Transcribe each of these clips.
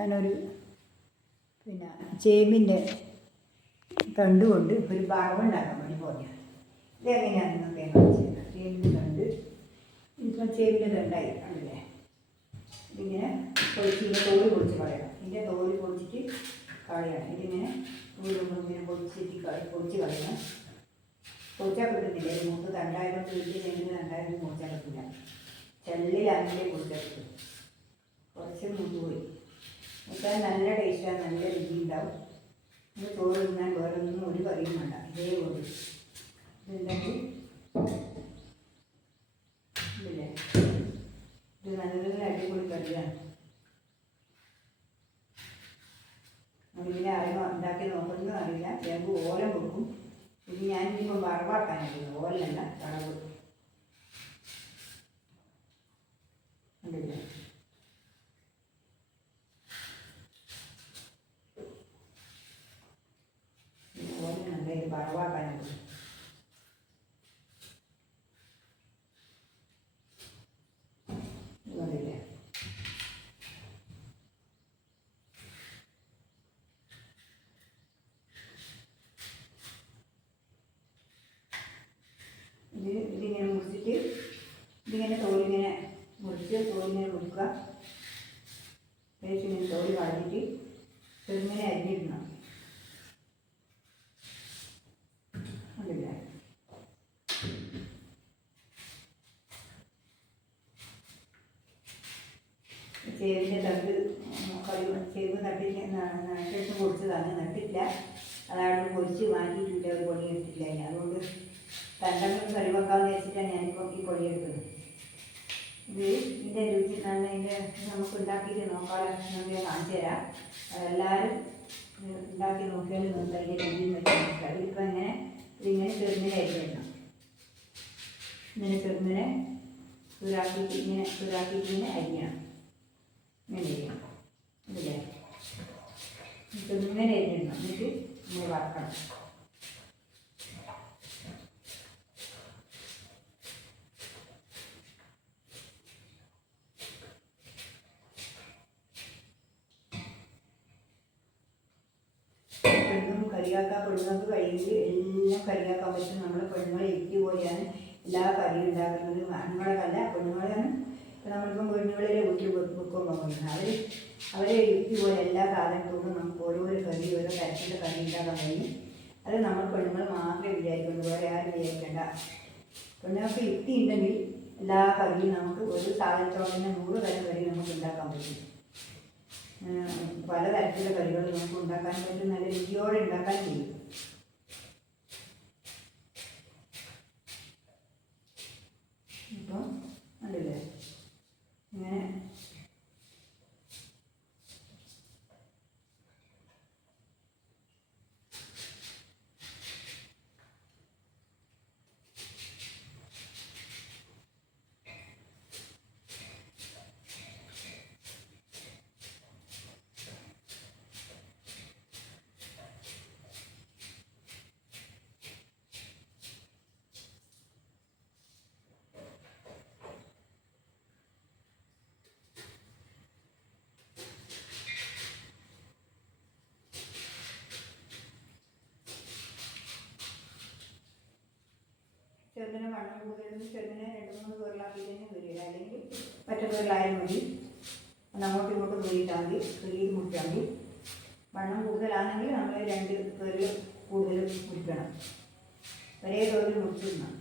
ഞാനൊരു ചേമ്പിൻ്റെ തണ്ടുകൊണ്ട് ഒരു വറവുണ്ടാക്കാൻ വേണ്ടി പോയാൽ ഇതെങ്ങനെയാണെന്ന് കാണിച്ചു തരാം. ചേമ്പിൻ്റെ തണ്ട് ഇപ്പം ചേമ്പിൻ്റെ തണ്ടായി കണ്ടില്ലേ. ഇതിങ്ങനെ പൊളിച്ച് ഇതിൻ്റെ തോല് പൊളിച്ച് കളയണം. ഇതിൻ്റെ തോല് പൊളിച്ചിട്ട് കളയണം. ഇതിങ്ങനെ ഇങ്ങനെ പൊളിച്ച് കളയണം. പൊളിച്ചാൽ കിട്ടുന്നില്ല. ഒരു മൂത്ത് തണ്ടായതുകൊണ്ട് വീട്ടിൽ ചേമ്പിൻ്റെ തണ്ടായതുകൊണ്ട് പൊളിച്ചാൽ കിട്ടില്ല. ചെള്ളിലാണെങ്കിലേ പൊളിച്ചാൽ കിട്ടും. കുറച്ച് മൂത്ത് പോയി മുട്ടാൻ നല്ല ടേസ്റ്റാണ്, നല്ല രുചി ഉണ്ടാവും. നമ്മൾ ചോറ് തിന്നാൻ വേറെ ഒന്നും ഒരു കറിയും വേണ്ട. ഇതേപോലെ ഇതുണ്ടെങ്കിൽ ഇല്ലേ, ഇത് നല്ല അടിപൊളി കറിയാണ്. നമ്മളിങ്ങനെ അറിയുമ്പോൾ ഉണ്ടാക്കി നോക്കുന്നത് അറിയില്ല. ചേമ്പ് ഓലം വെക്കും. ഇത് ഞാനിപ്പോൾ വറവാക്കാനായിരുന്നു. ഓലല്ല, വറവ്. കണ്ടില്ലേ, ഓലനുണ്ട്. ഇത് വറവാക്കാനായിരുന്നു. കണ്ടില്ലേ, ഇതിങ്ങനെ മുറിച്ചിട്ട് ഇതിങ്ങനെ തോലിങ്ങനെ മുറിച്ച് തോലിങ്ങനെ മുറിക്കുക. ഇങ്ങനെ തോല് കളഞ്ഞിട്ട് ചെറുങ്ങനെ അരിഞ്ഞിടണം. കണ്ടില്ല, ചേമ്പിൻ്റെ തണ്ട് ചേമ്പ് നട്ടിട്ട് പൊടിച്ചതാണ്. നട്ടില്ല, അതാണ് പൊടിച്ച് മാറ്റിയിട്ടില്ല. ഒരു പൊടി എടുത്തില്ല. അതുകൊണ്ട് തണ്ടങ്ങൾ കറി വെക്കാമെന്ന് വെച്ചിട്ടാണ് ഞാനിപ്പോൾ ഈ പൊടി എടുക്കുന്നത്. ഇതിൻ്റെ രുചി നല്ല, ഇതിൻ്റെ നമുക്ക് ഉണ്ടാക്കിയിട്ട് നോക്കാമല്ലോ. നമുക്ക് കാണിച്ചു തരാം. അതെല്ലാവരും ഉണ്ടാക്കി നോക്കിയാൽ നമുക്ക് അതിൻ്റെ രുചിയും വെച്ചാൽ ഇതിപ്പോൾ ഇതിങ്ങനെ ചെറുങ്ങനെ അരിഞ്ഞിടണം. ഇങ്ങനെ ചെറുങ്ങനെ ചൂടാക്കിയിട്ട് ഇങ്ങനെ അരിയണം. ഇങ്ങനെ ചെയ്യണം. ഇതില്ലേ, ചെറുങ്ങനെ അരിഞ്ഞിടണം. എന്നിട്ട് ഇങ്ങനെ വറക്കണം. കറിയാക്കാൻ പെണ്ണുങ്ങൾക്ക് കഴിയുമെങ്കിൽ എല്ലാം കറിയാക്കാൻ പറ്റും. നമ്മൾ പെണ്ണുങ്ങളെ ഇരിക്കു പോലെയാണ് എല്ലാ കറിയും ഉണ്ടാക്കുന്നത്. ആണുങ്ങളല്ല, പെണ്ണുങ്ങളെയാണ്. ഇപ്പം നമ്മളിപ്പം പെണ്ണുങ്ങളെ വീട്ടിൽ വെക്കുമ്പോൾ പോകുന്നത് അവരെ ഇരിക്കു പോലെ എല്ലാ സാധനത്തോടും നമുക്ക് ഓരോരോ കറി, ഓരോ തരത്തിലുള്ള കറി ഉണ്ടാക്കാൻ കഴിയും. അത് നമ്മൾ പെണ്ണുങ്ങൾ മാത്രമേ വിചാരിക്കുള്ളൂ, വേറെ ആരും വിചാരിക്കേണ്ട. പെണ്ണുങ്ങൾക്ക് യുക്തി ഉണ്ടെങ്കിൽ എല്ലാ കറിയും നമുക്ക് ഒരു സാധനത്തോടെ തന്നെ 100 തരം കറി നമുക്ക് ഉണ്ടാക്കാൻ പറ്റും. പലതരത്തിലുള്ള കറികൾ നമുക്ക് ഉണ്ടാക്കാൻ പറ്റും. നല്ല രുചിയോടെ ഉണ്ടാക്കാൻ കഴിയും. ഇപ്പം കണ്ടില്ലേ, ഇങ്ങനെ ചെറുതിനെ വണ്ണം കൂടുതലും ചെറുതിനെ 2-3 പേരിലാക്കി തന്നെ വരിക. അല്ലെങ്കിൽ മറ്റു പേരിലായാലും മതി. അങ്ങോട്ടും ഇങ്ങോട്ടും കീറിയിട്ടാൽ മതി, കീറി മുറിച്ചാൽ മതി. വണ്ണം കൂടുതലാണെങ്കിൽ നമ്മൾ 2 പേര് കൂടുതൽ മുറിക്കണം. ഒരേ തോതിൽ മുറിച്ചിടണം.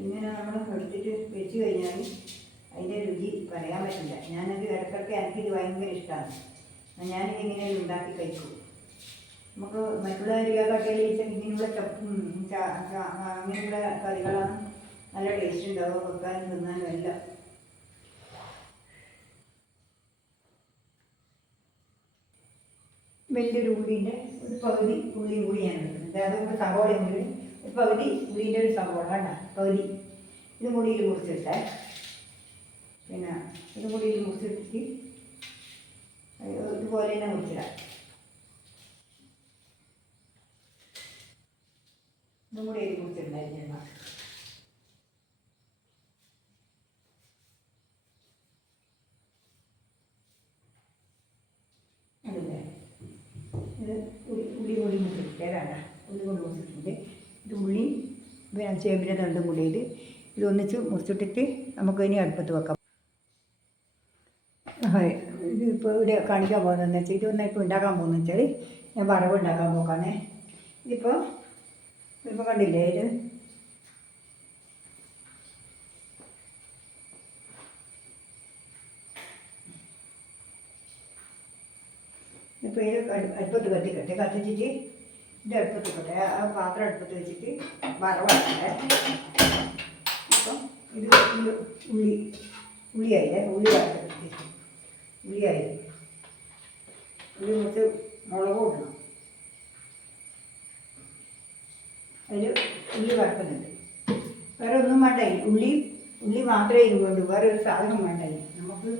ഇങ്ങനെ നമ്മൾ എടുത്തിട്ട് വെച്ച് കഴിഞ്ഞാൽ അതിൻ്റെ രുചി പറയാൻ പറ്റില്ല. ഞാനത് ഇടയ്ക്കൊക്കെ എനിക്കിത് ഭയങ്കര ഇഷ്ടമാണ്. ഞാനിതിങ്ങനെ ഉണ്ടാക്കി കഴിക്കും. നമുക്ക് മറ്റുള്ള അരികക്കാട്ടിയിൽ ഇങ്ങനെയുള്ള അങ്ങനെയുള്ള കറികളാണ് നല്ല ടേസ്റ്റ് ഉണ്ടാവുക. വെക്കാനും തിന്നാനും എല്ലാം. വലിയൊരു ഉള്ളിൻ്റെ ഒരു പകുതി ഉള്ളിയും കൂടി ഞാൻ എടുക്കുന്നത്. അതുകൊണ്ട് സവോളയും കൂടി ഒരു പകുതി ഉള്ളിൻ്റെ ഒരു സവോള വേണ്ട പകുതി ഇതും കൂടി ഇതിൽ മുറിച്ചിട്ടേ. പിന്നെ ഇതും കൂടി ഇതിൽ മുറിച്ചിട്ടിട്ട് ഇതുപോലെ തന്നെ മുറിച്ചിടാം. ഇതും കൂടി ഇതിൽ മുറിച്ചിട്ടുണ്ടായിരുന്നു. ഇത് ഉള്ളി കൂടി മുറിച്ചിട്ട് വേണ്ട ഉള്ളി കൊണ്ട് മുറിച്ചിട്ടുണ്ട്. ഇത് ഉള്ളി പിന്നെ ചേമ്പിൻ്റെ തണ്ടും കൂടിയിട്ട് ഇതൊന്നിച്ച് മുറിച്ചിട്ടിട്ട് നമുക്ക് ഇനി അടുപ്പത്ത് വെക്കാം. ഇതിപ്പോൾ ഇവിടെ കാണിക്കാൻ പോകുന്നതെന്ന് വെച്ചാൽ ഇതൊന്നും ഇപ്പോൾ ഉണ്ടാക്കാൻ പോകുന്നത് വെച്ചാൽ ഞാൻ വറവ് ഉണ്ടാക്കാൻ പോക്കാന്നേ. ഇതിപ്പോൾ കണ്ടില്ലേ ഇത് ഇപ്പോൾ ഇത് അടുപ്പത്ത് കത്തിച്ചിട്ട് ഇത് അടുപ്പത്ത് വെക്കട്ടെ. ആ പാത്രം അടുപ്പത്ത് വെച്ചിട്ട് വറവാക്കട്ടെ. ഇപ്പം ഇത് ഉള്ളിയായില്ലേ, ഉള്ളിയായി ഉള്ളി കുറച്ച് മുളക് ഇടണം. അതിൽ ഉള്ളി വറക്കുന്നുണ്ട്. വേറെ ഒന്നും വേണ്ട. ഉള്ളി മാത്രമേ ഇരുന്നുള്ളൂ, വേറെ ഒരു സാധനം വേണ്ട. നമുക്ക്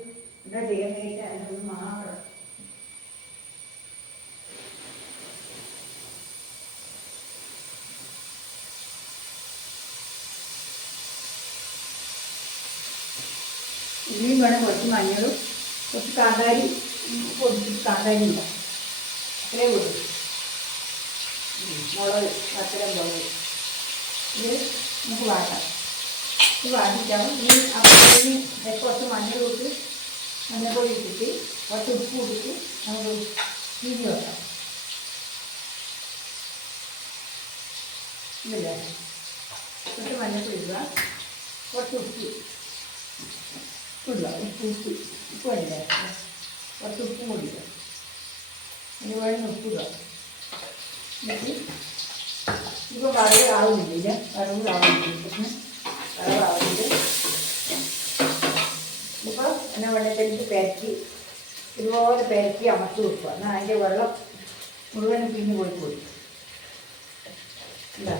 എന്താ ചെയ്യാൻ കഴിയില്ല, അതിനൊന്നും മാത്രം. ഉള്ളിയും വേണം, കുറച്ച് മഞ്ഞളും, കുറച്ച് കാന്താരി പൊടിച്ചിട്ട് കാന്താരി ഉണ്ടാവും, അത്രേ ഉള്ളൂ. മുളക് അത്തരം മുളക് ഇത് നമുക്ക് വാട്ടാം. ഇത് വാട്ടിച്ചാവും. ഇനി അപ്പോഴത്തേന് കുറച്ച് മഞ്ഞൾപ്പൊടി ഇട്ടിട്ട് കുറച്ച് ഉപ്പ് ഇട്ടിട്ട് നമുക്ക് ചീനി വെക്കാം. ഇല്ലേ, കുറച്ച് മഞ്ഞൾപ്പൊടി ഇടുക, കുറച്ച് ഉപ്പ് ഇടുക, ഉപ്പ് വേണ്ടില്ല, കുറച്ച് ഉപ്പും കൂടി ഇടുക. അതിന് വേണമെങ്കിൽ ഉപ്പിടുക. എന്നിട്ട് ഇപ്പോൾ വറവാവുന്നില്ല, വറവാവുന്നുണ്ട്. ഇപ്പോൾ എന്നെ വെള്ളത്തിലിട്ട് പെരക്കി ഇതുപോലെ പെരക്കി അമർത്തി വെക്കുക. എന്നാൽ അതിൻ്റെ വെള്ളം മുഴുവനും പിഞ്ഞ് പോയി എന്താ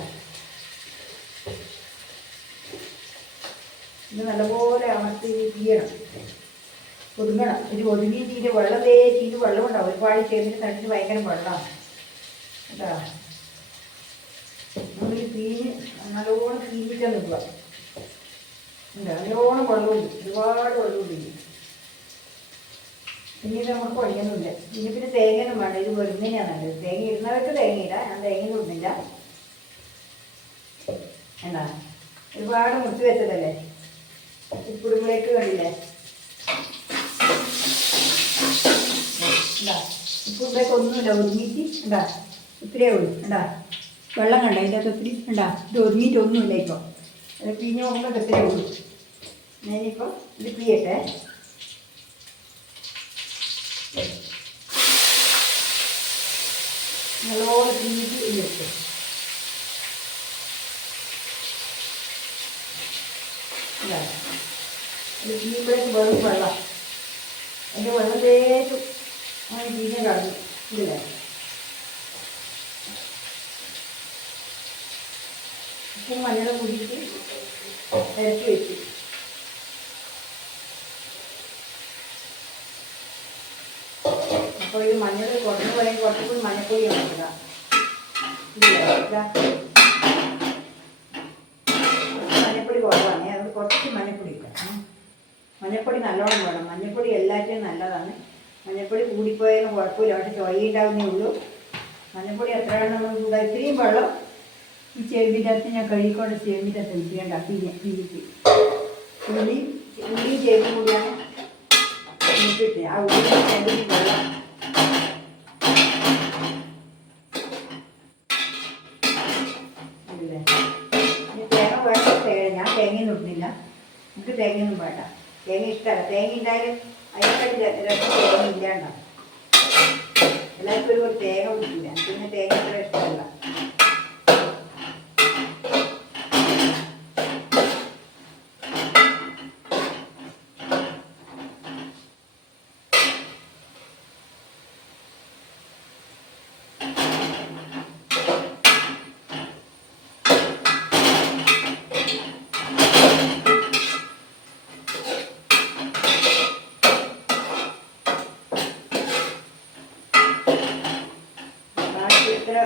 ഇത് നല്ലപോലെ അമർത്തി തീയണം, ഒതുങ്ങണം. ഇത് ഒതുങ്ങി തീരെ വെള്ളം തീരെ വെള്ളം ഉണ്ടാവും. ഒരുപാട് ചേർന്നിട്ട് തട്ടിന് ഭയങ്കര വെള്ളമാണ് കേട്ടോ. നമ്മൾ ഈ തീഞ്ഞ് നല്ലോണം തീഞ്ഞിട്ട് നിൽക്കുക. എന്താ നല്ലോണം വെള്ളമുണ്ട്, ഒരുപാട് വെള്ളമുണ്ട്. ഇനി നമുക്ക് കുഴയൊന്നുമില്ല. ഇനി പിന്നെ തേങ്ങയൊന്നും വേണ്ട, ഇത് വെറുതെയാണ് നല്ലത്. തേങ്ങ ഇടുന്നവർക്ക് തേങ്ങയില്ല, ഞാൻ തേങ്ങ ഇടുന്നില്ല. എന്താ ഒരുപാട് മുറിച്ച് വെച്ചതല്ലേ, ഉപ്പിടുമ്പോഴേക്ക് കണ്ടില്ലേ. എന്താ ഉപ്പിടുമ്പോഴേക്ക് ഒന്നുമില്ല, ഒതുങ്ങിയിട്ട് എന്താ ഇത്രയേ ഉള്ളൂ. എന്താ വെള്ളം കണ്ട ഇതിൻ്റെ അകത്ത് ഒത്തിരി ഉണ്ടാ, ഇത് ഒതുങ്ങിയിട്ടൊന്നുമില്ല. ഇപ്പോൾ അത് പിഞ്ഞ് നോക്കുമ്പോൾ ഇത്രയേ ഉള്ളൂ. ഞാനിപ്പോൾ ഇത് പിയട്ടെ. നല്ലോണം പിഞ്ഞിട്ട് ഇതിട്ട് എന്താ ഇത് പിയുമ്പോഴേക്ക് വെറും വെള്ളം, അതിൻ്റെ വെള്ളം തേച്ചു അങ്ങനെ പിഞ്ഞ കളഞ്ഞു. ഇതില്ലേ ഉപ്പും മഞ്ഞളും കൂടിയിട്ട് ഇറക്കി വെച്ചു. അപ്പോൾ ഇത് മഞ്ഞൾ കുറഞ്ഞു പോയാൽ കുറച്ചുകൂടി മഞ്ഞപ്പൊടി ഇടുക. മഞ്ഞപ്പൊടി കുറവാണ്, അത് കുറച്ച് മഞ്ഞപ്പൊടി ഇട്ടാം. മഞ്ഞപ്പൊടി നല്ലോണം വേണം. മഞ്ഞപ്പൊടി എല്ലാറ്റിനും നല്ലതാണ്. മഞ്ഞപ്പൊടി കൂടിപ്പോയാലും കുഴപ്പമില്ല, പക്ഷെ ചൊയ്യുണ്ടാവുന്നേ ഉള്ളൂ. മഞ്ഞപ്പൊടി എത്രയാണ് നമ്മൾ കൂടാ. ഇത്രയും വെള്ളം ഈ ചേമ്പിൻ്റെ അകത്ത് ഞാൻ കഴുകിക്കൊണ്ട് ചേമ്പിൻ്റെ അകത്ത് ഒഴിക്കേണ്ട. പിരിക്ക് ഉള്ളിയും ചേമ്പും കൂടിയാണ് ഇട്ടിട്ട് ആ ഉള്ളിയും ചേമ്പിന് വെള്ളം ഇല്ലേ. ഇനി തേങ്ങ വേണം. ഞാൻ തേങ്ങയൊന്നും ഇടുന്നില്ല, നമുക്ക് തേങ്ങയൊന്നും വേണ്ട. തേങ്ങ ഇഷ്ടമല്ല. തേങ്ങ ഉണ്ടായാലും അതിനെക്കാട്ടി രസം തേങ്ങ ഇല്ലാണ്ടാവും. എല്ലാവർക്കും ഒരു തേങ്ങ പിടിക്കില്ല, പിന്നെ തേങ്ങ അത്ര ഇഷ്ടമല്ല.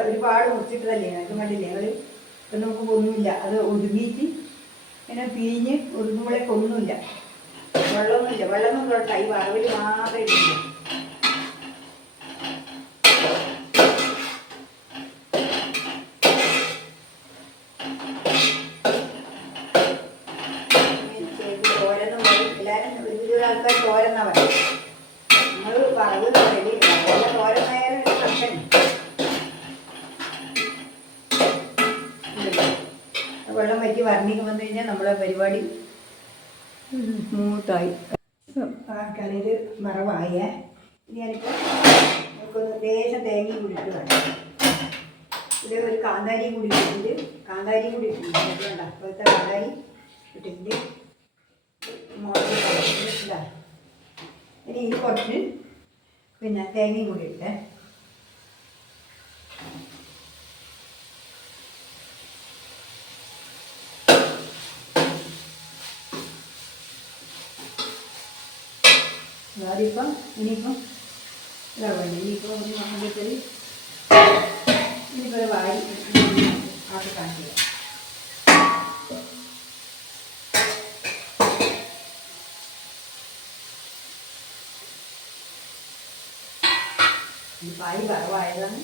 ഒരുപാട് മുറിച്ചിട്ടതല്ലേ, അത് കണ്ടില്ലേ. അത് ഇപ്പം നമുക്ക് ഒന്നുമില്ല, അത് ഒതുങ്ങിയിട്ട് ഇങ്ങനെ പിഴിഞ്ഞ് ഒതുങ്ങുമ്പോഴേക്ക് ഒന്നുമില്ല, വെള്ളമൊന്നുമില്ല. വെള്ളമൊന്നും തൊട്ട ഈ വറവിൽ മാത്രമേ ഇല്ല. തൃശ്ശൂർ ആൾക്കാർ തോരെന്നാണ് പറയുന്നത്. നമ്മൾ പറവ് പറയല് തോരനായാലും കർഷകൻ വെള്ളം വറ്റി വരണിക്ക് വന്നു കഴിഞ്ഞാൽ നമ്മളെ പരിപാടി സ്മൂത്തായി. കറിയിൽ വറവായേ. ഇനി ഞാനിപ്പോൾ നമുക്കൊന്ന് ലേശം തേങ്ങയും കൂടി ഇട്ട് വേണം. ഇത് ഒരു കാന്താരിയും കൂടി ഇട്ടിട്ടുണ്ട്. കാന്താരിയും കൂടി ഇട്ടിട്ടുണ്ട്. അപ്പോഴത്തെ കാന്താരി ഇട്ടിട്ടുണ്ട്. മുളക് ഇതാ. ഇനി ഇത് കുറച്ച് പിന്നെ തേങ്ങയും കൂടി ഇട്ടേ. അതിപ്പം ഇനിയിപ്പം ഇതാ വേണ്ടി ഇനിയിപ്പോൾ ഒന്ന് മഞ്ഞൾപ്പൊടി ഇനിയിപ്പോൾ വാരി ആക്കി കാണിക്കുക. ഈ പായി വറവായതാണ്.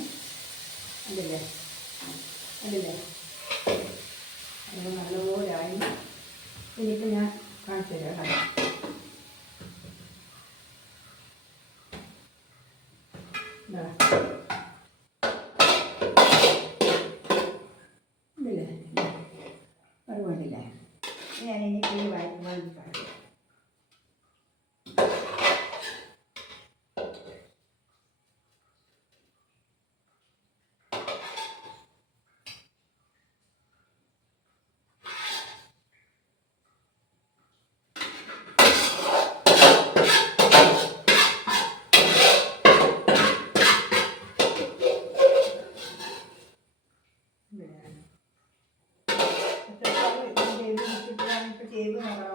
അല്ലല്ലേ അല്ലല്ലേ അത് നല്ലപോലെ ആയി. ഇനിയിപ്പോൾ ഞാൻ കാണിച്ചു തരാം കേട്ടോ. ഇല്ലേ വറവുണ്ടില്ലേ. ഞാനിനി പുളി വാങ്ങി കാണിക്കാം.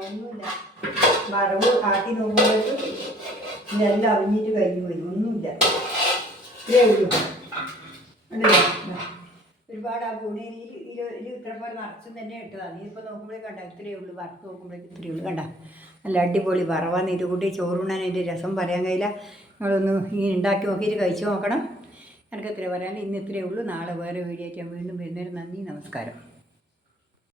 ഒന്നുമില്ല. വറവ് ആട്ടി നോക്കുമ്പോഴേക്ക് ഇതെല്ലാം അവിഞ്ഞിട്ട് കഴിഞ്ഞു പോയി. ഒന്നുമില്ല. ഇത്രേ ഉള്ളൂ. ഉണ്ടല്ലോ ഒരുപാട് ആ പൂണേരിയിൽ ഒരു ഇത്ര പോലെ നിറച്ചും തന്നെ ഇട്ടതാണ്. ഇതിപ്പോൾ നോക്കുമ്പോഴേ കണ്ട ഇത്രയേ ഉള്ളൂ. വറുത്ത് നോക്കുമ്പോഴേക്ക് ഇത്രയേ ഉള്ളൂ. കണ്ട നല്ല അടിപൊളി വറവാന്ന്. ഇത് കൂട്ടി ചോറുണ്ണാൻ അതിൻ്റെ രസം പറയാൻ കഴിയില്ല. നിങ്ങളൊന്ന് ഇങ്ങനെ ഉണ്ടാക്കി നോക്കിയിട്ട് കഴിച്ചു നോക്കണം. എനിക്ക് ഇത്രയേ പറയാൻ. ഇന്ന് ഇത്രയേ ഉള്ളൂ. നാളെ വേറെ വീഡിയോ ആയിട്ട് ഞാൻ വീണ്ടും വരുന്നേരം. നന്ദി, നമസ്കാരം.